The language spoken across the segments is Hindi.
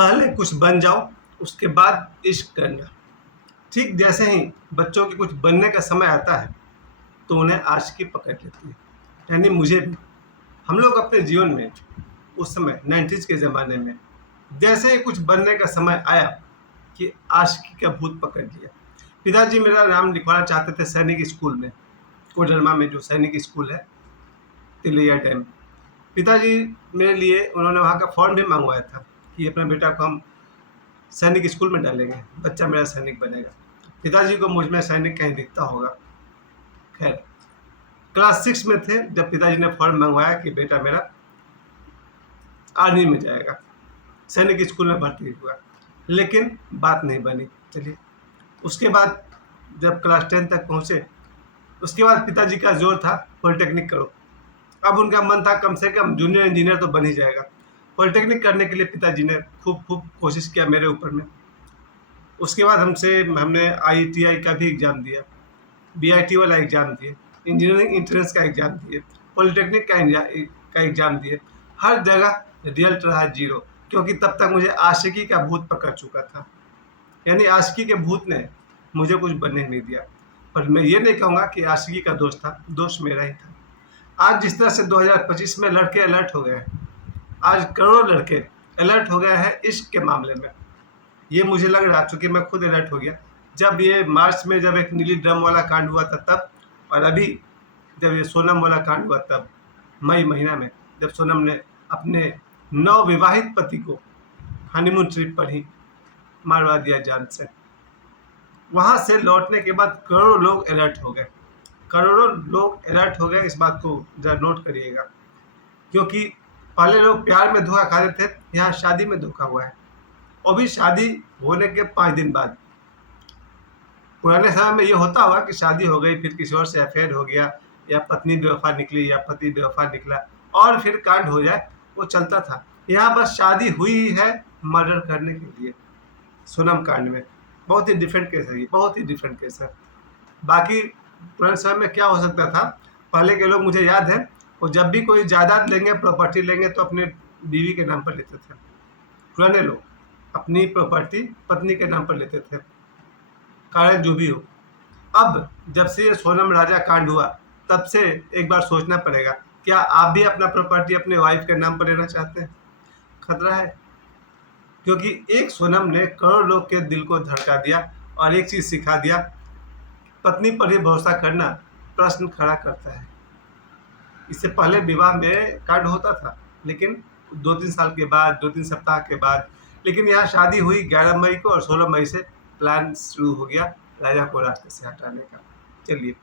पहले कुछ बन जाओ, उसके बाद इश्क करना। ठीक जैसे ही बच्चों के कुछ बनने का समय आता है तो उन्हें आशिकी पकड़ लेती है। यानी मुझे भी, हम लोग अपने जीवन में उस समय 90s के ज़माने में जैसे ही कुछ बनने का समय आया कि आशिकी का भूत पकड़ लिया। पिताजी मेरा नाम लिखवाना चाहते थे सैनिक स्कूल में, कोडरमा में जो सैनिक स्कूल है तिलैया डैम। पिताजी मेरे लिए उन्होंने वहाँ का फॉर्म भी मंगवाया था कि अपने बेटा को हम सैनिक स्कूल में डालेंगे, बच्चा मेरा सैनिक बनेगा। पिताजी को मुझ में सैनिक कहीं दिखता होगा। खैर, क्लास 6 में थे जब पिताजी ने फॉर्म मंगवाया कि बेटा मेरा आर्मी में जाएगा, सैनिक स्कूल में भर्ती हुआ, लेकिन बात नहीं बनी। चलिए, उसके बाद जब क्लास 10 तक पहुँचे, उसके बाद पिताजी का जोर था पॉलिटेक्निक करो। अब उनका मन था कम से कम जूनियर इंजीनियर तो बन ही जाएगा। पॉलिटेक्निक करने के लिए पिताजी ने खूब कोशिश किया मेरे ऊपर में। उसके बाद हमने IITI का भी एग्ज़ाम दिया, BIT वाला एग्ज़ाम दिए, इंजीनियरिंग एंट्रेंस का एग्ज़ाम दिए, पॉलिटेक्निक का एग्ज़ाम दिए। हर जगह रिजल्ट रहा 0, क्योंकि तब तक मुझे आशिकी का भूत पकड़ चुका था। यानी आशिकी के भूत ने मुझे कुछ बनने नहीं दिया। पर मैं ये नहीं कहूँगा कि आशिकी का दोष था, दोष मेरा ही था। आज जिस तरह से 2025 में लड़के अलर्ट हो गए हैं, आज करोड़ों लड़के अलर्ट हो गए हैं इश्क के मामले में। ये मुझे लग रहा, चूँकि मैं खुद अलर्ट हो गया जब ये मार्च में जब एक नीली ड्रम वाला कांड हुआ था तब, और अभी जब ये सोनम वाला कांड हुआ तब, मई महीना में जब सोनम ने अपने नवविवाहित पति को हनीमून ट्रिप पर ही मारवा दिया जान से। वहाँ से लौटने के बाद करोड़ों लोग अलर्ट हो गए, करोड़ों लोग अलर्ट हो गए। इस बात को जरा नोट करिएगा, क्योंकि पहले लोग प्यार में धोखा खाते थे, यहाँ शादी में धोखा हुआ है, और भी शादी होने के 5 दिन बाद। पुराने समय में ये होता हुआ कि शादी हो गई, फिर किसी और से अफेयर हो गया, या पत्नी बेवफा निकली या पति बेवफा निकला, और फिर कांड हो जाए, वो चलता था। यहाँ बस शादी हुई ही है मर्डर करने के लिए। सोनम कांड में बहुत ही डिफरेंट केस है, ये बहुत ही डिफरेंट केस है। बाकी पुराने समय में क्या हो सकता था, पहले के लोग, मुझे याद है, वो जब भी कोई जायदाद लेंगे, प्रॉपर्टी लेंगे, तो अपने बीवी के नाम पर लेते थे। पुराने लोग अपनी प्रॉपर्टी पत्नी के नाम पर लेते थे, कारण जो भी हो। अब जब से ये सोनम राजा कांड हुआ तब से एक बार सोचना पड़ेगा, क्या आप भी अपना प्रॉपर्टी अपने वाइफ के नाम पर लेना चाहते हैं? खतरा है, क्योंकि एक सोनम ने करोड़ों लोग के दिल को धड़का दिया और एक चीज़ सिखा दिया, पत्नी पर ही भरोसा करना प्रश्न खड़ा करता है। इससे पहले विवाह में कांड होता था, लेकिन 2-3 साल के बाद, 2-3 सप्ताह के बाद। लेकिन यहाँ शादी हुई 11 मई को, और 16 मई से प्लान शुरू हो गया राजा को रास्ते से हटाने का। चलिए,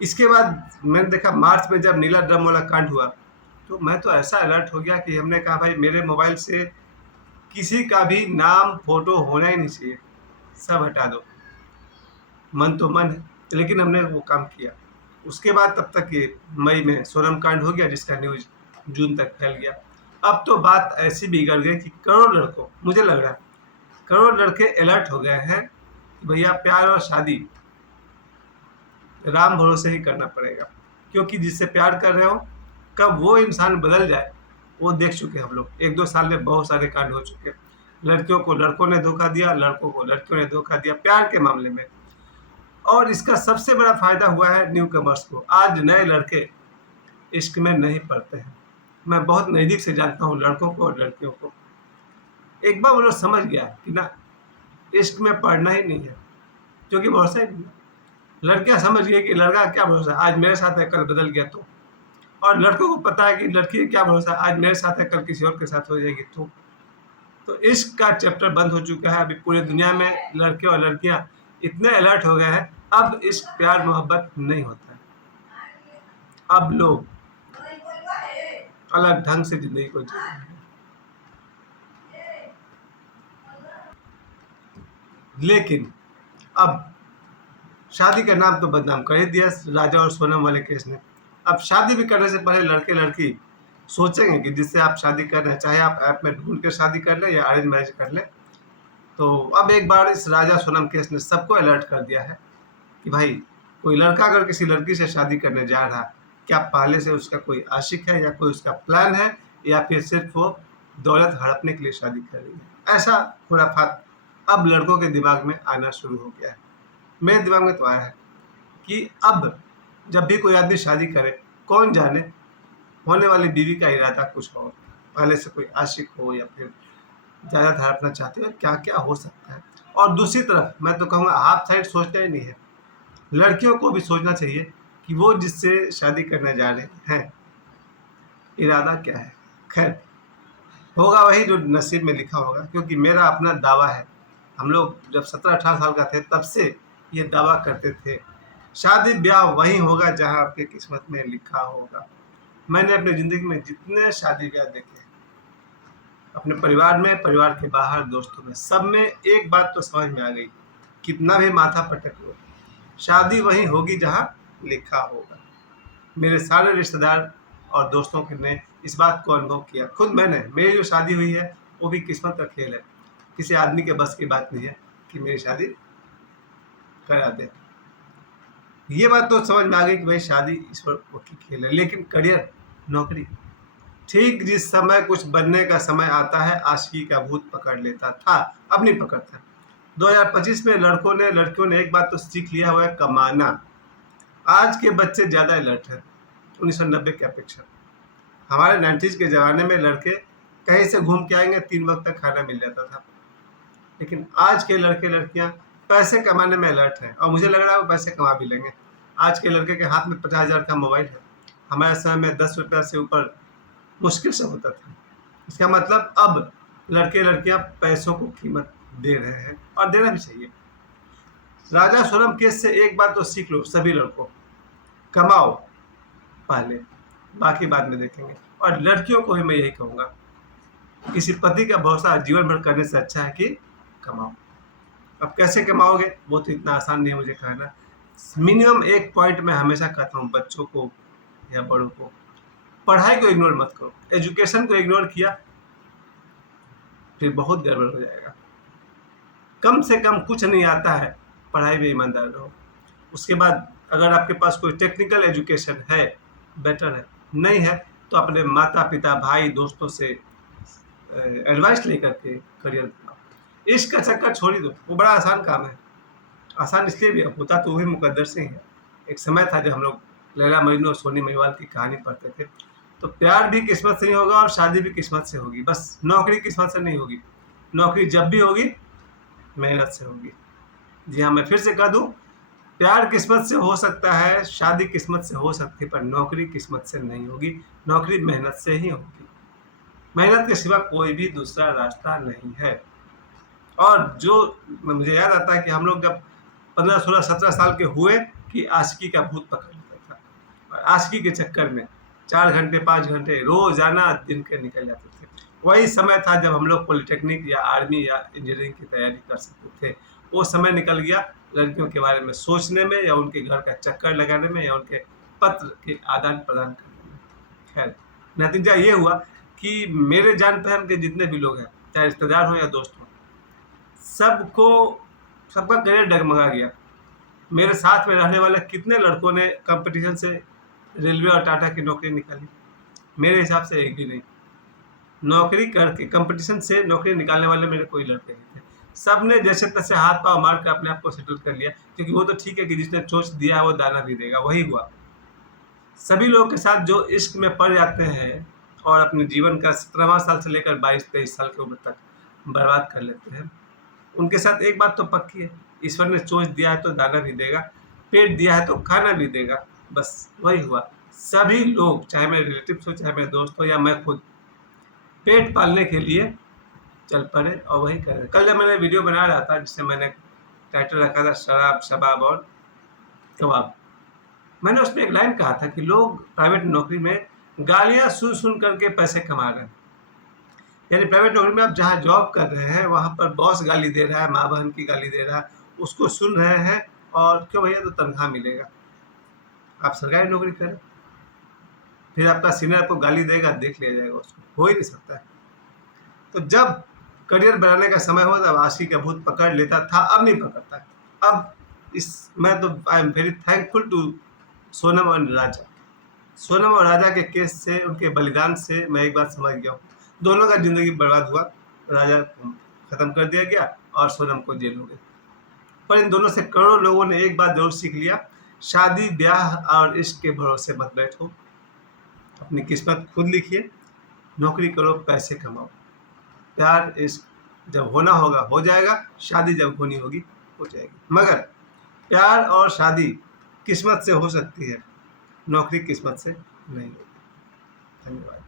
इसके बाद मैंने देखा मार्च में जब नीला ड्रम वाला कांड हुआ, तो मैं तो ऐसा अलर्ट हो गया कि हमने कहा भाई मेरे मोबाइल से किसी का भी नाम फोटो होना ही नहीं चाहिए, सब हटा दो। मन तो मन है, लेकिन हमने वो काम किया। उसके बाद तब तक ये मई में सोनम कांड हो गया, जिसका न्यूज़ जून तक फैल गया। अब तो बात ऐसी बिगड़ गई कि करोड़ों लड़कों, मुझे लग रहा है करोड़ों लड़के अलर्ट हो गए हैं कि भैया प्यार और शादी राम भरोसे ही करना पड़ेगा, क्योंकि जिससे प्यार कर रहे हो कब वो इंसान बदल जाए वो देख चुके हम लोग। 1-2 साल में बहुत सारे कांड हो चुके। लड़कियों को लड़कों ने धोखा दिया, लड़कों को लड़कियों ने धोखा दिया प्यार के मामले में। और इसका सबसे बड़ा फायदा हुआ है न्यू कमर्स को। आज नए लड़के इश्क में नहीं पड़ते हैं। मैं बहुत नज़दीक से जानता हूँ लड़कों को और लड़कियों को। एक बार वो लोग समझ गया कि ना, इश्क में पढ़ना ही नहीं है, क्योंकि भरोसा ही नहीं है। लड़कियाँ समझ गई कि लड़का क्या भरोसा, आज मेरे साथ है कल बदल गया तो। और लड़कों को पता है कि लड़की क्या भरोसा, आज मेरे साथ है कल किसी और के साथ हो जाएगी तो इश्क का चैप्टर बंद हो चुका है। अभी पूरी दुनिया में लड़के और लड़कियां इतने अलर्ट हो गए हैं, अब इश्क प्यार मोहब्बत नहीं होता है। अब लोग अलग ढंग से जिंदगी को जी रहे हैं। लेकिन अब शादी का नाम तो बदनाम कर ही दिया राजा और सोनम वाले केस ने। अब शादी भी करने से पहले लड़के लड़की सोचेंगे कि जिससे आप शादी कर रहे हैं, चाहे आप ऐप में ढूंढ के शादी कर लें या अरेंज मैरिज कर लें। तो अब एक बार इस राजा सोनम केस ने सबको अलर्ट कर दिया है कि भाई कोई लड़का अगर किसी लड़की से शादी करने जा रहा है, क्या पहले से उसका कोई आशिक है या कोई उसका प्लान है, या फिर सिर्फ वो दौलत हड़पने के लिए शादी कर रही है। ऐसा खुराफात अब लड़कों के दिमाग में आना शुरू हो गया है। मेरे दिमाग में तो आया है कि अब जब भी कोई आदमी शादी करे, कौन जाने होने वाली बीवी का इरादा कुछ हो, पहले से कोई आशिक हो या फिर ज़्यादा धड़पना चाहते हो, क्या क्या हो सकता है। और दूसरी तरफ मैं तो कहूँगा हाफ साइड सोचना ही नहीं है, लड़कियों को भी सोचना चाहिए कि वो जिससे शादी करने जा रहे हैं इरादा क्या है। खैर, होगा वही जो नसीब में लिखा होगा, क्योंकि मेरा अपना दावा है। हम लोग जब 17-18 साल का थे तब से ये दावा करते थे, शादी ब्याह वही होगा जहाँ आपकी किस्मत में लिखा होगा। मैंने अपनी ज़िंदगी में जितने शादी ब्याह देखे, अपने परिवार में, परिवार के बाहर, दोस्तों में, सब में एक बात तो समझ में आ गई, कितना भी माथा पटक लो, शादी वही होगी जहाँ लिखा होगा। मेरे सारे रिश्तेदार और दोस्तों ने इस बात को अनुभव किया। खुद मैंने, मेरी जो शादी हुई है वो भी किस्मत का खेल है। किसी आदमी के बस की बात नहीं है कि मेरी शादी करा दे। ये बात तो समझ में आ गई कि भाई शादी ईश्वर की खेल है। लेकिन करियर, नौकरी, ठीक जिस समय कुछ बनने का समय आता है आशिकी का भूत पकड़ लेता था, अब नहीं पकड़ता। 2025 में लड़कियों ने एक बात तो सीख लिया हुआ है, कमाना। आज के बच्चे ज़्यादा अलर्ट हैं 1990 की अपेक्षा। हमारे 90s के ज़माने में लड़के कहीं से घूम के आएंगे 3 वक्त तक खाना मिल जाता था। लेकिन आज के लड़के लड़कियां पैसे कमाने में अलर्ट हैं, और मुझे लग रहा है वो पैसे कमा भी लेंगे। आज के लड़के के हाथ में 50,000 का मोबाइल है, हमारे समय में 10 रुपया से ऊपर मुश्किल से होता था। इसका मतलब अब लड़के लड़कियां पैसों को कीमत दे रहे हैं, और देना भी चाहिए। राजा सोनम केस से एक बात तो सीख लो सभी लड़कों, कमाओ पहले, बाकी बाद में देखेंगे। और लड़कियों को भी मैं यही कहूँगा, किसी पति का भरोसा जीवन भर करने से अच्छा है कि कमाओ। अब कैसे कमाओगे वो तो इतना आसान नहीं है मुझे कहना। मिनिमम एक पॉइंट मैं हमेशा कहता हूँ बच्चों को या बड़ों को, पढ़ाई को इग्नोर मत करो। एजुकेशन को इग्नोर किया फिर बहुत गड़बड़ हो जाएगा। कम से कम कुछ नहीं आता है, पढ़ाई में ईमानदार रहो। उसके बाद अगर आपके पास कोई टेक्निकल एजुकेशन है बेटर है, नहीं है तो अपने माता पिता भाई दोस्तों से एडवाइस लेकर के करियर बनाओ। इश्क का चक्कर छोड़ ही दो, वो बड़ा आसान काम है। आसान इसलिए भी होता तो वही मुकद्दर से ही है। एक समय था जब हम लोग लैला मजनू और सोनी महिवाल की कहानी पढ़ते थे, तो प्यार भी किस्मत से ही होगा और शादी भी किस्मत से होगी, बस नौकरी किस्मत से नहीं होगी। नौकरी जब भी होगी मेहनत से होगी। जी हाँ, मैं फिर से कह दूँ, प्यार किस्मत से हो सकता है, शादी किस्मत से हो सकती है, पर नौकरी किस्मत से नहीं होगी। नौकरी मेहनत से ही होगी। मेहनत के सिवा कोई भी दूसरा रास्ता नहीं है। और जो मुझे याद आता है कि हम लोग जब 15, 16, 17 साल के हुए कि आशिकी का भूत पकड़ लेता था, और आशिकी के चक्कर में 4 घंटे 5 घंटे रोजाना दिन के निकल जाते थे। वही समय था जब हम लोग पॉलिटेक्निक या आर्मी या इंजीनियरिंग की तैयारी कर सकते थे। वो समय निकल गया लड़कियों के बारे में सोचने में, या उनके घर का चक्कर लगाने में, या उनके पत्र के आदान प्रदान करने में। खैर, नतीजा ये हुआ कि मेरे जान पहचान के जितने भी लोग हैं, चाहे रिश्तेदार हो या दोस्त हो, सबका करियर डगमगा गया। मेरे साथ में रहने वाले कितने लड़कों ने कंपटीशन से रेलवे और टाटा की नौकरी निकाली? मेरे हिसाब से एक भी नहीं। नौकरी करके कंपटीशन से नौकरी निकालने वाले मेरे कोई लड़के नहीं थे। सब ने जैसे तैसे हाथ पाँव मार कर अपने आप को सेटल कर लिया, क्योंकि वो तो ठीक है कि जिसने चोंच दिया है वो दाना भी देगा, वही हुआ। सभी लोगों के साथ जो इश्क में पड़ जाते हैं और अपने जीवन का 17वां साल से लेकर 22-23 साल की उम्र तक बर्बाद कर लेते हैं, उनके साथ एक बात तो पक्की है, ईश्वर ने चोंच दिया है तो दाना भी देगा, पेट दिया है तो खाना भी देगा, बस वही हुआ। सभी लोग, चाहे मेरे रिलेटिव्स हो, चाहे मेरे दोस्त हो, या मैं खुद, पेट पालने के लिए चल पड़े और वही कर रहे। कल जब मैंने वीडियो बना रहा था जिससे मैंने टाइटल रखा था शराब, शबाब और कबाब, मैंने उसमें एक लाइन कहा था कि लोग प्राइवेट नौकरी में गालियां सुन सुन करके पैसे कमा रहे हैं। यानी प्राइवेट नौकरी में आप जहाँ जॉब कर रहे हैं वहाँ पर बॉस गाली दे रहा है, माँ बहन की गाली दे रहा है, उसको सुन रहे हैं, और क्यों भैया, तो तनख्वाह मिलेगा। आप सरकारी नौकरी करें, फिर आपका सीनियर आपको गाली देगा, देख लिया जाएगा, उसको हो ही नहीं सकता है। तो जब करियर बनाने का समय हो तब आशिकी का भूत पकड़ लेता था, अब नहीं पकड़ता है। अब मैं तो I am very thankful to Sonam और राजा। सोनम और राजा के केस से, उनके बलिदान से मैं एक बात समझ गया हूँ, दोनों का जिंदगी बर्बाद हुआ। राजा ख़त्म कर दिया गया और सोनम को जेल हो गई। पर इन दोनों से करोड़ों लोगों ने एक बात जरूर सीख लिया, शादी ब्याह और इश्क के भरोसे मत बैठो, अपनी किस्मत खुद लिखिए, नौकरी करो, पैसे कमाओ, प्यार इश्क जब होना होगा हो जाएगा, शादी जब होनी होगी हो जाएगी। मगर प्यार और शादी किस्मत से हो सकती है, नौकरी किस्मत से नहीं होगी। धन्यवाद।